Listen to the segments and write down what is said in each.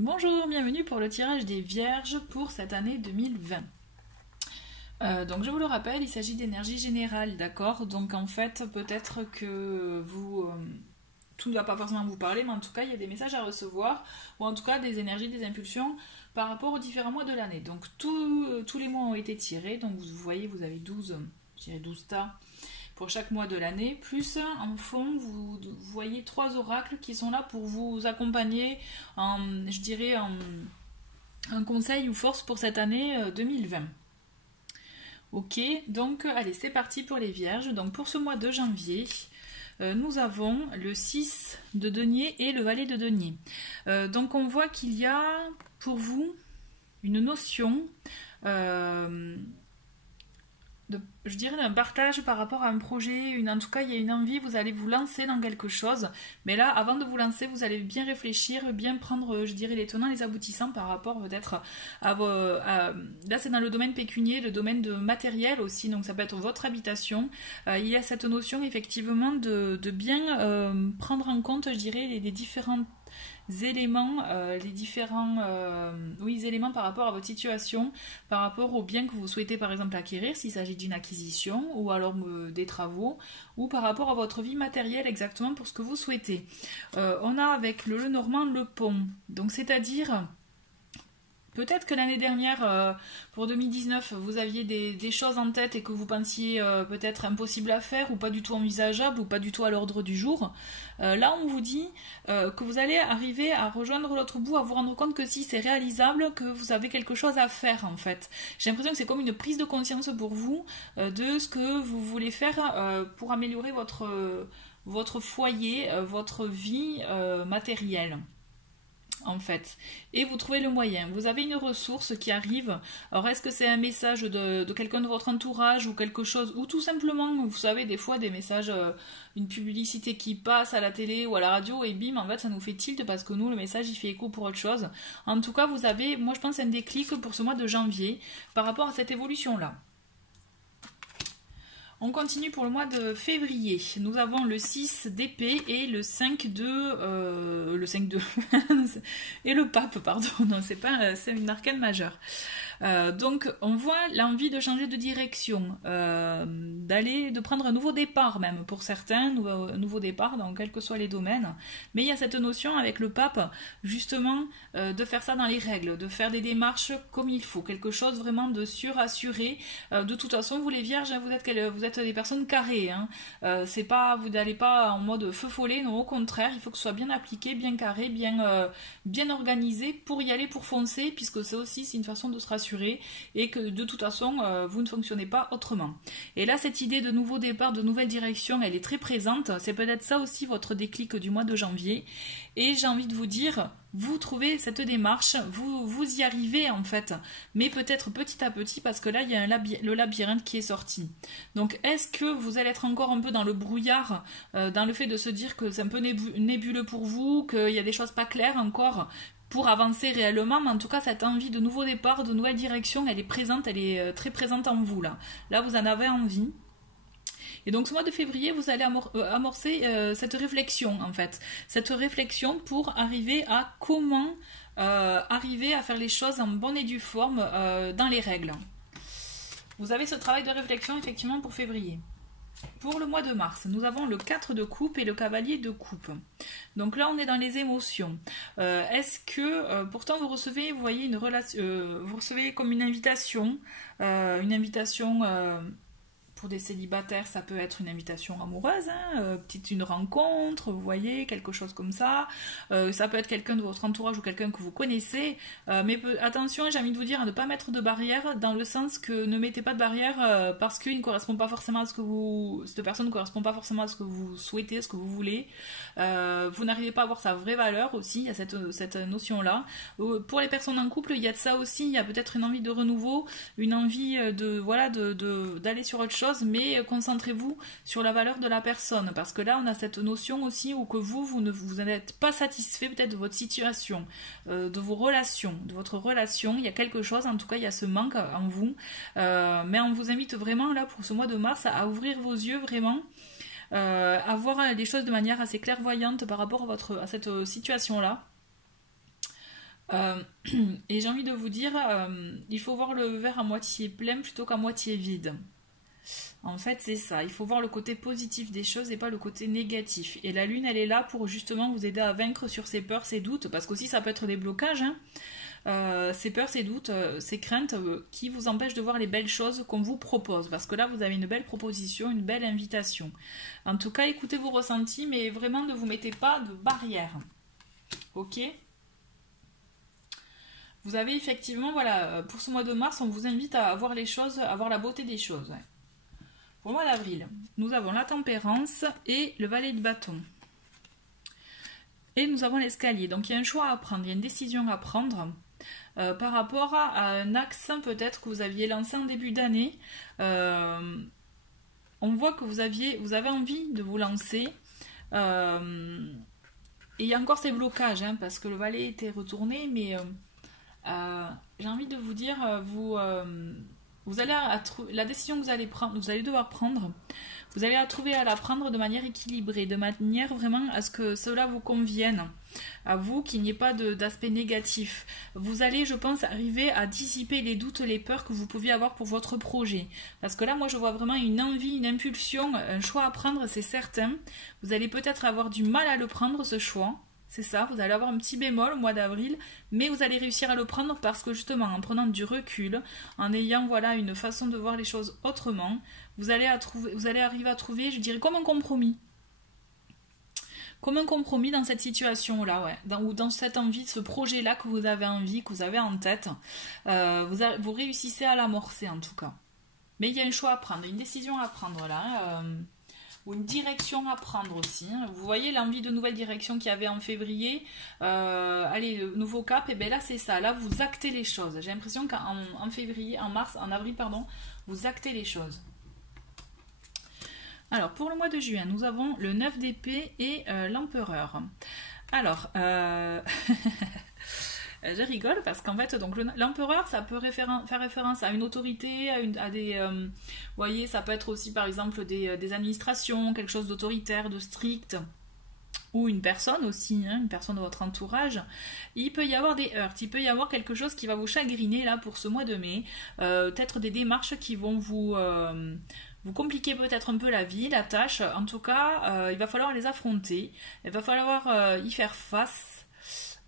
Bonjour, bienvenue pour le tirage des Vierges pour cette année 2020. Donc je vous le rappelle, il s'agit d'énergie générale, d'accord? Donc en fait, peut-être que tout ne va pas forcément vous parler, mais en tout cas, il y a des messages à recevoir, ou en tout cas des énergies, des impulsions par rapport aux différents mois de l'année. Donc tous les mois ont été tirés, donc vous voyez, vous avez 12 tas pour chaque mois de l'année, plus en fond, vous voyez 3 oracles qui sont là pour vous accompagner en un conseil ou force pour cette année 2020. Ok, donc allez, c'est parti pour les Vierges. Donc pour ce mois de janvier, nous avons le 6 de denier et le valet de denier. Donc on voit qu'il y a pour vous une notion je dirais d'un partage par rapport à un projet, en tout cas il y a une envie, vous allez vous lancer dans quelque chose, mais là avant de vous lancer vous allez bien réfléchir, bien prendre je dirais les tenants, les aboutissants par rapport peut-être là c'est dans le domaine pécunier, le domaine de matériel aussi, donc ça peut être votre habitation, il y a cette notion effectivement de bien prendre en compte je dirais les différents éléments, éléments par rapport à votre situation, par rapport aux biens que vous souhaitez par exemple acquérir, s'il s'agit d'une acquisition ou alors des travaux, ou par rapport à votre vie matérielle exactement pour ce que vous souhaitez. On a avec le Lenormand le pont, donc c'est-à-dire peut-être que l'année dernière, pour 2019, vous aviez des choses en tête et que vous pensiez peut-être impossibles à faire ou pas du tout envisageables ou pas du tout à l'ordre du jour. Là, on vous dit que vous allez arriver à rejoindre l'autre bout, à vous rendre compte que si c'est réalisable, que vous avez quelque chose à faire en fait. J'ai l'impression que c'est comme une prise de conscience pour vous de ce que vous voulez faire pour améliorer votre foyer, votre vie matérielle. En fait, et vous trouvez le moyen. Vous avez une ressource qui arrive. Alors, est-ce que c'est un message de quelqu'un de votre entourage ou quelque chose, ou tout simplement, vous savez, des fois des messages, une publicité qui passe à la télé ou à la radio et bim, en fait, ça nous fait tilt parce que nous, le message, il fait écho pour autre chose. En tout cas, vous avez, moi, je pense, un déclic pour ce mois de janvier par rapport à cette évolution-là. On continue pour le mois de février. Nous avons le 6 d'épée et le 5 de et le pape, pardon. Non, c'est une arcane majeure. Donc on voit l'envie de changer de direction, de prendre un nouveau départ même pour certains, nouveau départ dans quels que soient les domaines. Mais il y a cette notion avec le pape justement de faire ça dans les règles, de faire des démarches comme il faut, quelque chose vraiment de sûr, assuré. De toute façon, vous les vierges, vous êtes des personnes carrées. Hein. C'est pas, vous n'allez pas en mode feu follet, non, au contraire, il faut que ce soit bien appliqué, bien carré, bien organisé pour y aller, pour foncer, puisque c'est une façon de se rassurer et que de toute façon vous ne fonctionnez pas autrement. Et là cette idée de nouveau départ, de nouvelle direction, elle est très présente, c'est peut-être ça aussi votre déclic du mois de janvier et j'ai envie de vous dire, vous trouvez cette démarche, vous y arrivez en fait, mais peut-être petit à petit parce que là il y a le labyrinthe qui est sorti. Donc est-ce que vous allez être encore un peu dans le brouillard, dans le fait de se dire que c'est un peu nébuleux pour vous, qu'il y a des choses pas claires encore pour avancer réellement, mais en tout cas cette envie de nouveau départ, de nouvelle direction, elle est présente, elle est très présente en vous là. Là vous en avez envie. Et donc ce mois de février, vous allez amorcer cette réflexion en fait. Cette réflexion pour arriver à comment arriver à faire les choses en bonne et due forme dans les règles. Vous avez ce travail de réflexion effectivement pour février. Pour le mois de mars, nous avons le 4 de coupe et le cavalier de coupe. Donc là, on est dans les émotions. Est-ce que, pourtant, vous recevez, vous voyez, vous recevez comme une invitation pour des célibataires, ça peut être une invitation amoureuse, hein, une rencontre, vous voyez, quelque chose comme ça. Ça peut être quelqu'un de votre entourage ou quelqu'un que vous connaissez. Mais attention, j'ai envie de vous dire, à ne pas mettre de barrière, dans le sens que ne mettez pas de barrière parce qu'il ne correspond pas forcément à cette personne ne correspond pas forcément à ce que vous souhaitez, à ce que vous voulez. Vous n'arrivez pas à avoir sa vraie valeur aussi, il y a cette notion-là. Pour les personnes en couple, il y a de ça aussi, il y a peut-être une envie de renouveau, une envie d'aller sur autre chose, mais concentrez-vous sur la valeur de la personne, parce que là on a cette notion aussi où que vous n'êtes pas satisfait peut-être de votre situation, de vos relations, de votre relation, il y a quelque chose, en tout cas il y a ce manque en vous, mais on vous invite vraiment là pour ce mois de mars à ouvrir vos yeux vraiment, à voir les choses de manière assez clairvoyante par rapport à cette situation là. Euh, et j'ai envie de vous dire, il faut voir le verre à moitié plein plutôt qu'à moitié vide. En fait, c'est ça. Il faut voir le côté positif des choses et pas le côté négatif. Et la lune, elle est là pour justement vous aider à vaincre sur ces peurs, ces doutes, parce qu'aussi ça peut être des blocages, hein. Ces peurs, ces doutes, ces craintes qui vous empêchent de voir les belles choses qu'on vous propose. Parce que là, vous avez une belle proposition, une belle invitation. En tout cas, écoutez vos ressentis, mais vraiment ne vous mettez pas de barrière. Ok ? Vous avez effectivement, voilà, pour ce mois de mars, on vous invite à voir les choses, à voir la beauté des choses. Ouais. Pour le mois d'avril, nous avons la tempérance et le valet de bâton. Et nous avons l'escalier. Donc il y a un choix à prendre, il y a une décision à prendre par rapport à un axe peut-être que vous aviez lancé en début d'année. On voit que vous avez envie de vous lancer. Et il y a encore ces blocages, hein, parce que le valet était retourné, mais j'ai envie de vous dire, vous allez la décision que vous allez devoir prendre, vous allez la trouver à la prendre de manière équilibrée, de manière vraiment à ce que cela vous convienne, à vous, qu'il n'y ait pas d'aspect négatif. Vous allez, je pense, arriver à dissiper les doutes, les peurs que vous pouviez avoir pour votre projet. Parce que là, moi, je vois vraiment une envie, une impulsion, un choix à prendre, c'est certain. Vous allez peut-être avoir du mal à le prendre, ce choix. C'est ça, vous allez avoir un petit bémol au mois d'avril, mais vous allez réussir à le prendre parce que justement, en prenant du recul, en ayant voilà une façon de voir les choses autrement, vous allez arriver à trouver, je dirais, comme un compromis. Comme un compromis dans cette situation-là, ouais. Ou dans cette envie, ce projet-là que vous avez envie, que vous avez en tête. Vous réussissez à l'amorcer en tout cas. Mais il y a un choix à prendre, une décision à prendre là. Ou une direction à prendre aussi. Vous voyez l'envie de nouvelle direction qu'il y avait en février, allez, le nouveau cap, et bien là c'est ça, là vous actez les choses. J'ai l'impression qu'en février, en avril, pardon, vous actez les choses. Alors pour le mois de juin, nous avons le 9 d'épée et l'empereur. Alors, je rigole parce qu'en fait, donc l'empereur, ça peut faire référence à une autorité, à des, vous voyez, ça peut être aussi par exemple des administrations, quelque chose d'autoritaire, de strict, ou une personne aussi, hein, une personne de votre entourage. Il peut y avoir des heurts, il peut y avoir quelque chose qui va vous chagriner là pour ce mois de mai, peut-être des démarches qui vont vous compliquer peut-être un peu la vie, la tâche. En tout cas, il va falloir les affronter, il va falloir y faire face.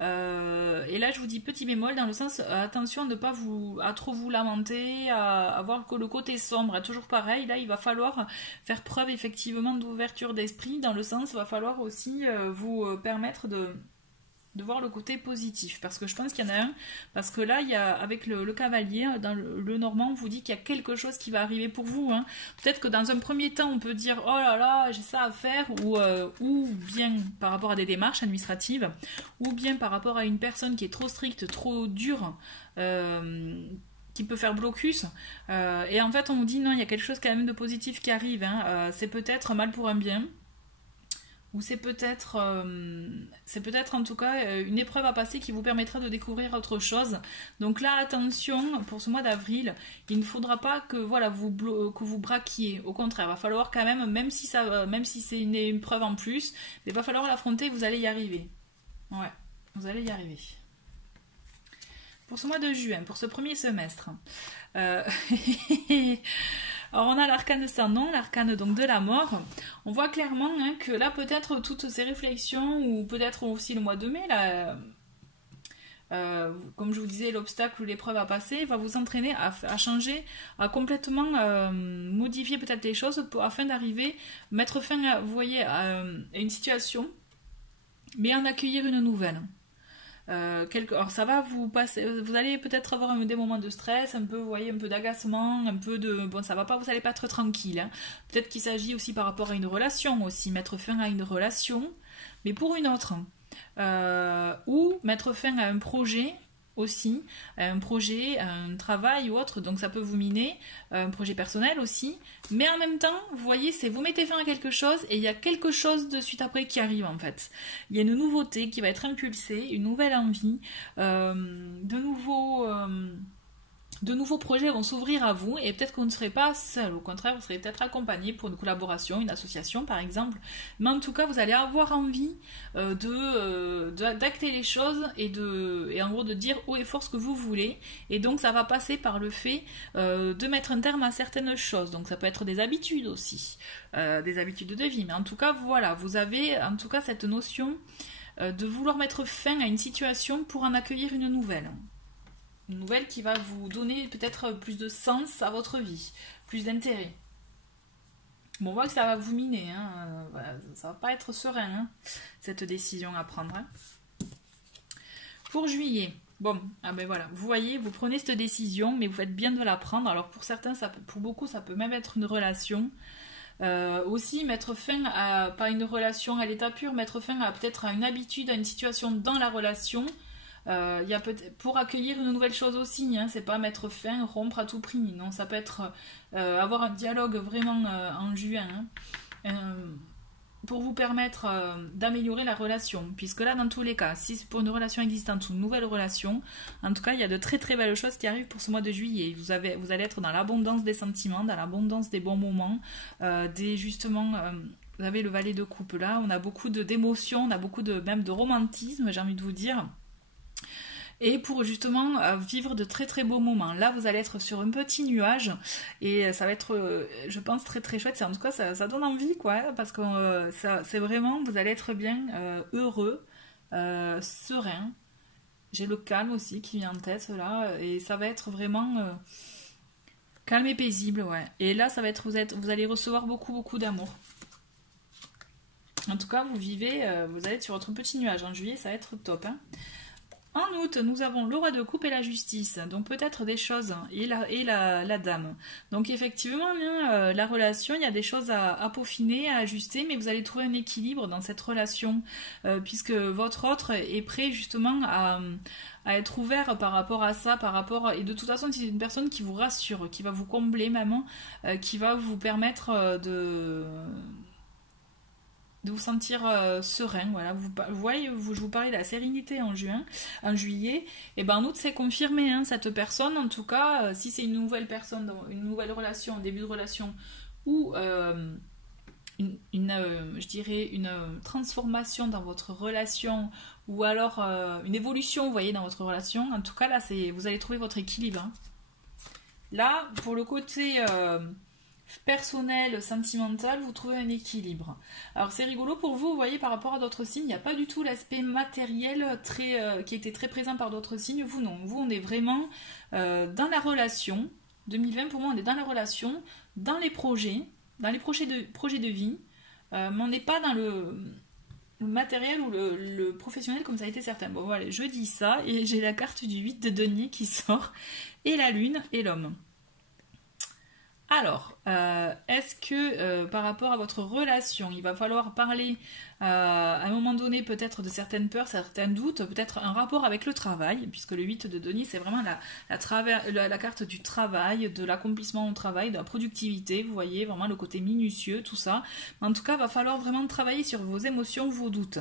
Et là je vous dis petit bémol dans le sens attention de ne pas à trop vous lamenter, à avoir le côté sombre, toujours pareil, là il va falloir faire preuve effectivement d'ouverture d'esprit, dans le sens il va falloir aussi vous permettre de voir le côté positif, parce que je pense qu'il y en a un, parce que là il y a avec le cavalier dans le normand, on vous dit qu'il y a quelque chose qui va arriver pour vous, hein. Peut-être que dans un premier temps on peut dire oh là là j'ai ça à faire, ou bien par rapport à des démarches administratives, ou bien par rapport à une personne qui est trop stricte, trop dure, qui peut faire blocus, et en fait on vous dit non, il y a quelque chose quand même de positif qui arrive, hein. C'est peut-être mal pour un bien, ou c'est peut-être en tout cas une épreuve à passer qui vous permettra de découvrir autre chose. Donc là attention, pour ce mois d'avril, il ne faudra pas que voilà que vous braquiez, au contraire, il va falloir quand même si c'est une épreuve en plus, il va falloir l'affronter, vous allez y arriver. Ouais, vous allez y arriver. Pour ce mois de juin, pour ce premier semestre, alors on a l'arcane sans nom, l'arcane donc de la mort. On voit clairement hein, que là peut-être toutes ces réflexions, ou peut-être aussi le mois de mai, là, comme je vous disais, l'obstacle ou l'épreuve à passer va vous entraîner à changer, à complètement modifier peut-être les choses afin d'arriver, mettre fin à, vous voyez, à une situation, mais en accueillir une nouvelle. Alors ça va vous passer, vous allez peut-être avoir des moments de stress, un peu, vous voyez, un peu d'agacement, un peu de, bon ça va pas, vous allez pas être tranquille, hein. Peut-être qu'il s'agit aussi par rapport à une relation aussi, mettre fin à une relation, mais pour une autre, ou mettre fin à un projet aussi, un projet, un travail ou autre, donc ça peut vous miner, un projet personnel aussi, mais en même temps, vous voyez, c'est vous mettez fin à quelque chose et il y a quelque chose de suite après qui arrive en fait. Il y a une nouveauté qui va être impulsée, une nouvelle envie, de nouveaux De nouveaux projets vont s'ouvrir à vous et peut-être que vous ne serez pas seul. Au contraire, vous serez peut-être accompagné pour une collaboration, une association par exemple. Mais en tout cas, vous allez avoir envie d'acter les choses et en gros de dire haut et fort ce que vous voulez. Et donc ça va passer par le fait de mettre un terme à certaines choses. Donc ça peut être des habitudes aussi, des habitudes de vie. Mais en tout cas, voilà, vous avez en tout cas cette notion de vouloir mettre fin à une situation pour en accueillir une nouvelle. Une nouvelle qui va vous donner peut-être plus de sens à votre vie, plus d'intérêt. Bon, on voit que ça va vous miner, hein. Voilà, ça va pas être serein, hein, cette décision à prendre. Hein. Pour juillet, bon, ah ben voilà, vous voyez, vous prenez cette décision, mais vous faites bien de la prendre. Alors pour certains, pour beaucoup, ça peut même être une relation. Aussi mettre fin à, pas une relation à l'état pur, mettre fin à peut-être à une habitude, à une situation dans la relation. Y a pour accueillir une nouvelle chose aussi, hein, c'est pas mettre fin, rompre à tout prix, non, ça peut être avoir un dialogue vraiment en juin, hein, pour vous permettre d'améliorer la relation, puisque là dans tous les cas, si c'est pour une relation existante ou une nouvelle relation, en tout cas il y a de très très belles choses qui arrivent pour ce mois de juillet. Vous allez être dans l'abondance des sentiments, dans l'abondance des bons moments, vous avez le valet de coupe là, on a beaucoup d'émotions, on a beaucoup même de romantisme, j'ai envie de vous dire. Et pour justement vivre de très très beaux moments. Là, vous allez être sur un petit nuage et ça va être, je pense, très très chouette. En tout cas, ça donne envie, quoi, parce que c'est vraiment, vous allez être bien heureux, serein. J'ai le calme aussi qui vient en tête, là, et ça va être vraiment calme et paisible, ouais. Et là, ça va être, vous allez recevoir beaucoup beaucoup d'amour. En tout cas, vous allez être sur votre petit nuage. En juillet, ça va être top, hein. En août, nous avons le roi de coupe et la justice, donc peut-être des choses, et la dame. Donc effectivement, la relation, il y a des choses à peaufiner, à ajuster, mais vous allez trouver un équilibre dans cette relation, puisque votre autre est prêt justement à être ouvert par rapport à ça, et de toute façon, c'est une personne qui vous rassure, qui va vous combler même, qui va vous permettre de vous sentir serein, voilà. Vous voyez, je vous parlais de la sérénité en juillet, et ben en août c'est confirmé, hein, cette personne, en tout cas, si c'est une nouvelle personne, une nouvelle relation, un début de relation, ou je dirais une transformation dans votre relation, ou alors une évolution, vous voyez, dans votre relation, en tout cas là, vous allez trouver votre équilibre. Hein. Là, pour le côté personnel, sentimental, vous trouvez un équilibre. Alors c'est rigolo pour vous, vous voyez, par rapport à d'autres signes, il n'y a pas du tout l'aspect matériel qui a été très présent par d'autres signes. Vous non, vous on est vraiment dans la relation. 2020 pour moi on est dans la relation, dans les projets de vie, mais on n'est pas dans le matériel ou le professionnel comme ça a été certain. Bon voilà, je dis ça et j'ai la carte du 8 de denier qui sort, et la lune et l'homme. Alors, est-ce que par rapport à votre relation, il va falloir parler à un moment donné peut-être de certaines peurs, certains doutes, peut-être un rapport avec le travail, puisque le 8 de denier c'est vraiment la carte du travail, de l'accomplissement au travail, de la productivité, vous voyez, vraiment le côté minutieux, tout ça. En tout cas, il va falloir vraiment travailler sur vos émotions, vos doutes.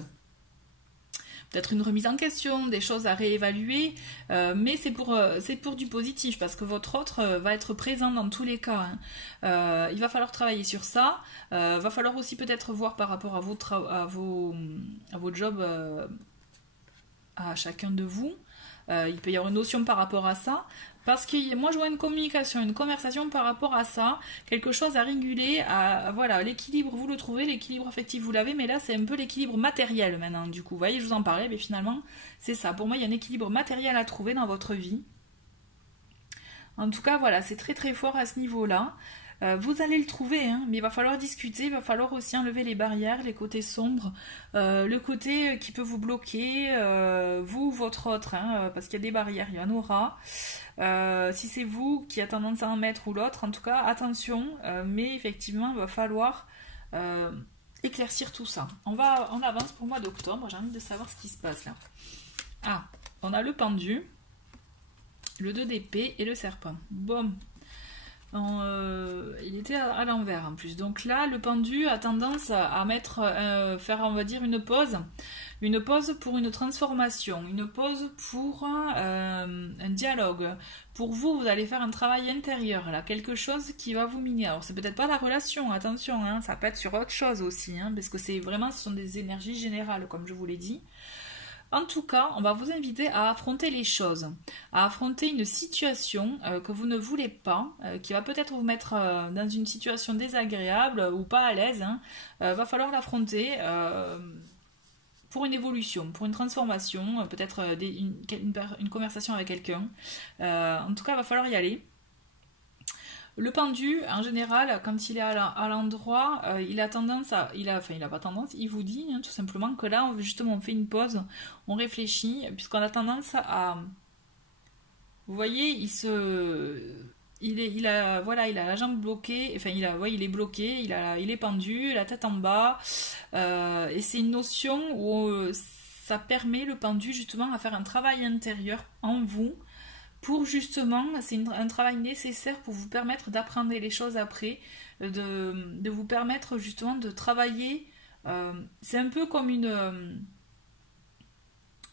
Peut-être une remise en question, des choses à réévaluer, mais c'est pour du positif, parce que votre autre va être présent dans tous les cas. Hein. Il va falloir travailler sur ça. Va falloir aussi peut-être voir par rapport à vos jobs à chacun de vous. Il peut y avoir une notion par rapport à ça. Parce que moi je vois une communication, une conversation par rapport à ça, quelque chose à réguler, voilà, l'équilibre vous le trouvez, l'équilibre affectif vous l'avez, mais là c'est un peu l'équilibre matériel maintenant, du coup, vous voyez, je vous en parlais, mais finalement c'est ça, pour moi il y a un équilibre matériel à trouver dans votre vie. En tout cas voilà, c'est très très fort à ce niveau-là. Vous allez le trouver, hein, mais il va falloir discuter, il va falloir aussi enlever les barrières, les côtés sombres, le côté qui peut vous bloquer, vous, votre autre, hein, parce qu'il y a des barrières, il y en aura. Si c'est vous qui a tendance à en mettre ou l'autre, en tout cas, attention, mais effectivement, il va falloir éclaircir tout ça. On avance pour le mois d'octobre, j'ai envie de savoir ce qui se passe là. Ah, on a le pendu, le 2 d'épée et le serpent. Bon. Il était à l'envers en plus. Donc là, le pendu a tendance à mettre, faire, on va dire, une pause. Une pause pour une transformation, une pause pour un dialogue. Pour vous, vous allez faire un travail intérieur, là, quelque chose qui va vous miner. Alors, c'est peut-être pas la relation, attention, hein, ça peut être sur autre chose aussi, hein, parce que c'est vraiment, ce sont des énergies générales, comme je vous l'ai dit. En tout cas, on va vous inviter à affronter les choses, à affronter une situation que vous ne voulez pas, qui va peut-être vous mettre dans une situation désagréable ou pas à l'aise. Hein. Va falloir l'affronter pour une évolution, pour une transformation, peut-être une conversation avec quelqu'un. En tout cas, il va falloir y aller. Le pendu, en général, quand il est à l'endroit, il a tendance à... il a pas tendance, il vous dit hein, tout simplement que là, justement, on fait une pause, on réfléchit, puisqu'on a tendance à... Vous voyez, il a la jambe bloquée, enfin il est bloqué, il est pendu, la tête en bas, et c'est une notion où ça permet le pendu justement à faire un travail intérieur en vous, pour justement, c'est un travail nécessaire pour vous permettre d'apprendre les choses après, de vous permettre justement de travailler, c'est un peu comme une...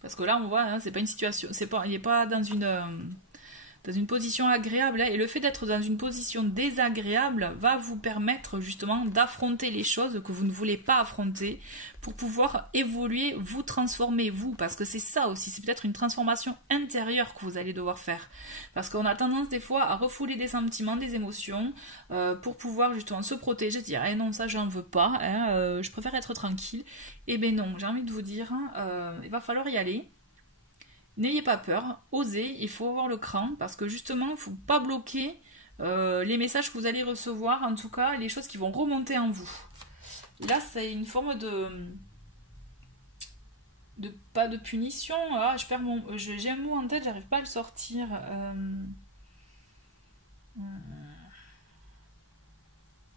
parce que là on voit, hein, c'est pas une situation, il n'est pas dans une position agréable, hein, et le fait d'être dans une position désagréable va vous permettre justement d'affronter les choses que vous ne voulez pas affronter pour pouvoir évoluer, vous transformer vous, parce que c'est ça aussi, c'est peut-être une transformation intérieure que vous allez devoir faire, parce qu'on a tendance des fois à refouler des sentiments, des émotions pour pouvoir justement se protéger, dire eh non ça j'en veux pas, hein, je préfère être tranquille. Et ben non, j'ai envie de vous dire, il va falloir y aller. N'ayez pas peur, osez, il faut avoir le cran, parce que justement, il ne faut pas bloquer les messages que vous allez recevoir, en tout cas, les choses qui vont remonter en vous. Là, c'est une forme pas de punition, ah, j'ai un mot en tête, j'arrive pas à le sortir.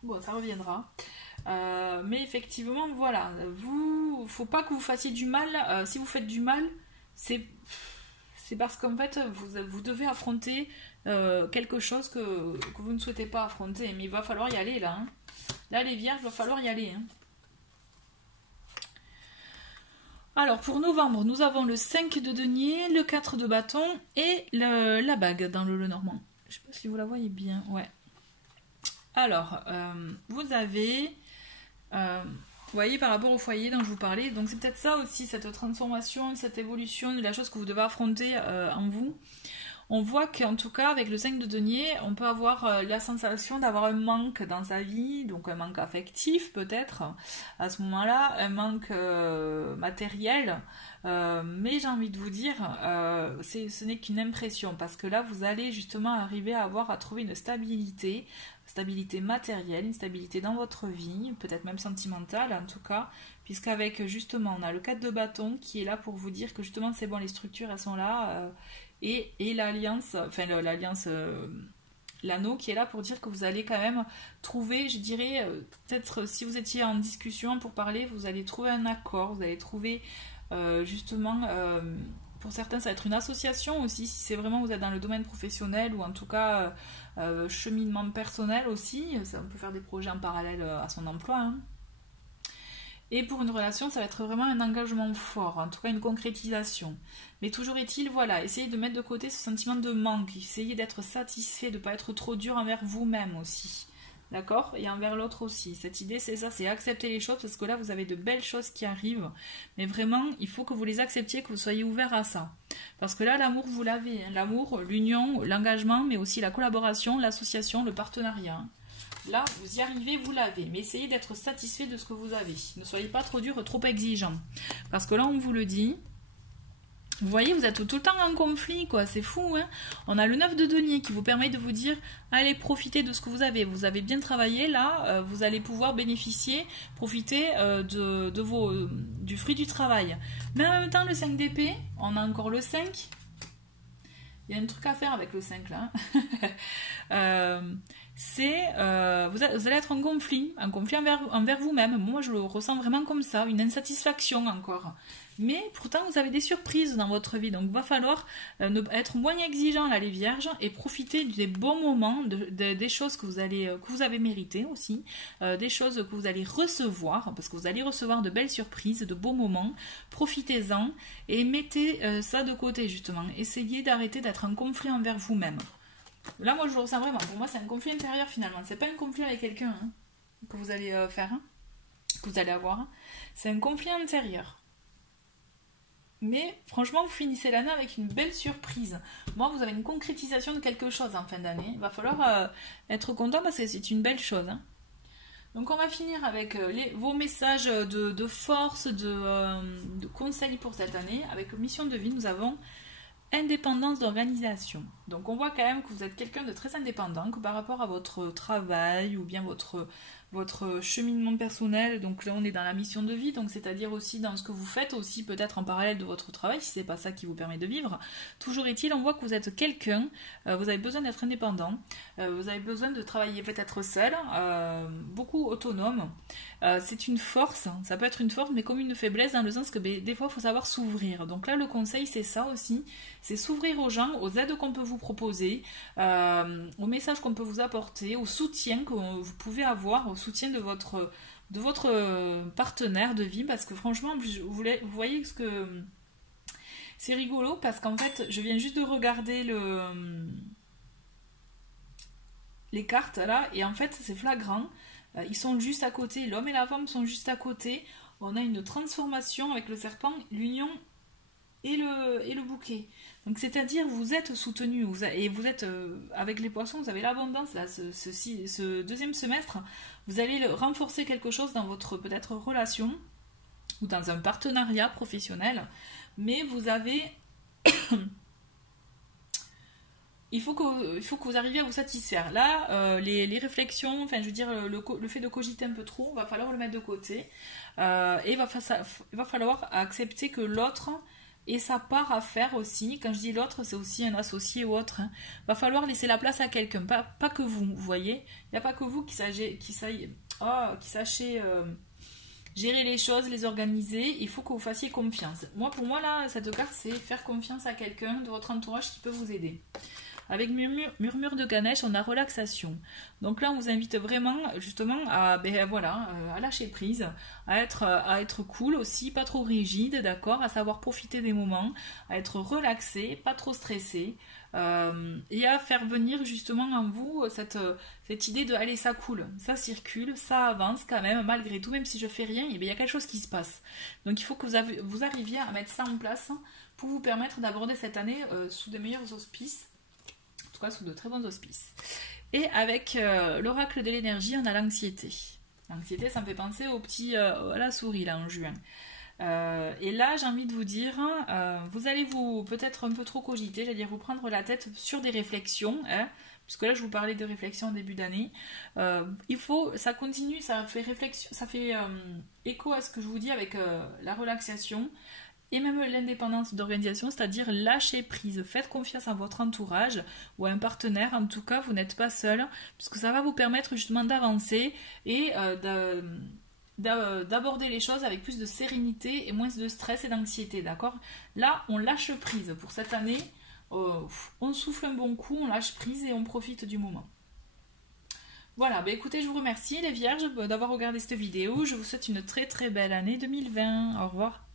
Bon, ça reviendra. Mais effectivement, voilà, faut pas que vous fassiez du mal. Si vous faites du mal, c'est parce qu'en fait, vous devez affronter quelque chose que vous ne souhaitez pas affronter. Mais il va falloir y aller, là. Hein. Là, les vierges, il va falloir y aller. Hein. Alors, pour novembre, nous avons le 5 de denier, le 4 de bâton et la bague dans le Lenormand. Je sais pas si vous la voyez bien. Ouais. Alors, vous avez... vous voyez, par rapport au foyer dont je vous parlais, donc c'est peut-être ça aussi, cette transformation, cette évolution de la chose que vous devez affronter en vous. On voit qu'en tout cas, avec le 5 de denier, on peut avoir la sensation d'avoir un manque dans sa vie, donc un manque affectif peut-être, à ce moment-là, un manque matériel, mais j'ai envie de vous dire, ce n'est qu'une impression, parce que là, vous allez justement arriver à trouver une stabilité matérielle, une stabilité dans votre vie, peut-être même sentimentale en tout cas, puisqu'avec justement on a le 4 de bâton qui est là pour vous dire que justement c'est bon, les structures elles sont là, et l'alliance, enfin l'alliance, l'anneau qui est là pour dire que vous allez quand même trouver, je dirais, peut-être si vous étiez en discussion pour parler, vous allez trouver un accord, vous allez trouver justement... pour certains, ça va être une association aussi, si c'est vraiment vous êtes dans le domaine professionnel ou en tout cas cheminement personnel aussi. Ça, on peut faire des projets en parallèle à son emploi. Hein. Et pour une relation, ça va être vraiment un engagement fort, en tout cas une concrétisation. Mais toujours est-il, voilà, essayez de mettre de côté ce sentiment de manque, essayez d'être satisfait, de ne pas être trop dur envers vous-même aussi. D'accord? Et envers l'autre aussi. Cette idée, c'est ça, c'est accepter les choses, parce que là, vous avez de belles choses qui arrivent. Mais vraiment, il faut que vous les acceptiez, que vous soyez ouvert à ça. Parce que là, l'amour, vous l'avez. Hein. L'amour, l'union, l'engagement, mais aussi la collaboration, l'association, le partenariat. Là, vous y arrivez, vous l'avez. Mais essayez d'être satisfait de ce que vous avez. Ne soyez pas trop dur, trop exigeant. Parce que là, on vous le dit... Vous voyez, vous êtes tout le temps en conflit, quoi, c'est fou, hein. On a le 9 de denier qui vous permet de vous dire, allez, profitez de ce que vous avez bien travaillé, là, vous allez pouvoir bénéficier, profiter du fruit du travail. Mais en même temps, le 5 d'épée, on a encore le 5, il y a un truc à faire avec le 5, là, vous allez être en conflit envers vous-même. Moi, je le ressens vraiment comme ça, une insatisfaction encore. Mais pourtant, vous avez des surprises dans votre vie. Donc, il va falloir être moins exigeant, là, les vierges, et profiter des bons moments, des choses que vous avez méritées aussi, des choses que vous allez recevoir, parce que vous allez recevoir de belles surprises, de beaux moments. Profitez-en et mettez ça de côté, justement. Essayez d'arrêter d'être en conflit envers vous-même. Là, moi, je le ressens vraiment. Pour moi, c'est un conflit intérieur, finalement. C'est pas un conflit avec quelqu'un que vous allez faire, que vous allez avoir. C'est un conflit intérieur. Mais franchement, vous finissez l'année avec une belle surprise. Moi, vous avez une concrétisation de quelque chose en fin d'année. Il va falloir être content parce que c'est une belle chose. Donc, on va finir avec vos messages de force, de conseils pour cette année. Avec mission de vie, nous avons indépendance d'organisation. Donc, on voit quand même que vous êtes quelqu'un de très indépendant, que par rapport à votre travail ou bien votre cheminement personnel, donc là on est dans la mission de vie, donc c'est-à-dire aussi dans ce que vous faites aussi peut-être en parallèle de votre travail, si c'est pas ça qui vous permet de vivre. Toujours est-il, on voit que vous êtes quelqu'un, vous avez besoin d'être indépendant, vous avez besoin de travailler peut-être seul, beaucoup autonome. C'est une force, ça peut être une force mais comme une faiblesse dans le sens que des fois il faut savoir s'ouvrir. Donc là le conseil c'est ça aussi, c'est s'ouvrir aux gens, aux aides qu'on peut vous proposer, aux messages qu'on peut vous apporter, au soutien que vous pouvez avoir, au soutien de votre partenaire de vie, parce que franchement vous voyez ce que c'est rigolo, parce qu'en fait je viens juste de regarder les cartes là et en fait c'est flagrant, ils sont juste à côté, l'homme et la femme sont juste à côté, on a une transformation avec le serpent, l'union et le bouquet. Donc c'est-à-dire vous êtes soutenu et vous êtes avec les poissons, vous avez l'abondance là, ce deuxième semestre, vous allez renforcer quelque chose dans votre peut-être relation ou dans un partenariat professionnel, mais vous avez il faut que vous arriviez à vous satisfaire. Là, les réflexions, enfin je veux dire le fait de cogiter un peu trop, il va falloir le mettre de côté et il va falloir accepter que l'autre et sa part à faire aussi. Quand je dis l'autre, c'est aussi un associé ou autre. Va falloir laisser la place à quelqu'un, pas que vous voyez. Il n'y a pas que vous qui sachiez gérer les choses, les organiser. Il faut que vous fassiez confiance. Pour moi, là, cette carte, c'est faire confiance à quelqu'un de votre entourage qui peut vous aider. Avec murmure de Ganesh, on a relaxation. Donc là, on vous invite vraiment, justement, à lâcher prise, à être cool aussi, pas trop rigide, d'accord, à savoir profiter des moments, à être relaxé, pas trop stressé, et à faire venir justement en vous cette idée de allez, ça coule, ça circule, ça avance quand même, malgré tout, même si je fais rien, il y a quelque chose qui se passe. Donc il faut que vous arriviez à mettre ça en place pour vous permettre d'aborder cette année sous de meilleurs auspices. Sous de très bons auspices. Et avec l'oracle de l'énergie, on a l'anxiété. L'anxiété, ça me fait penser à la souris là en juin. Et là, j'ai envie de vous dire, vous allez peut-être un peu trop cogiter, j'allais dire vous prendre la tête sur des réflexions, puisque là je vous parlais de réflexions en début d'année. Ça continue, ça fait réflexion, ça fait écho à ce que je vous dis avec la relaxation. Et même l'indépendance d'organisation, c'est-à-dire lâcher prise, faites confiance à votre entourage ou à un partenaire, en tout cas vous n'êtes pas seul, puisque ça va vous permettre justement d'avancer et d'aborder les choses avec plus de sérénité et moins de stress et d'anxiété, d'accord? Là, on lâche prise pour cette année, on souffle un bon coup, on lâche prise et on profite du moment. Voilà, écoutez, je vous remercie les vierges d'avoir regardé cette vidéo, je vous souhaite une très très belle année 2020, au revoir.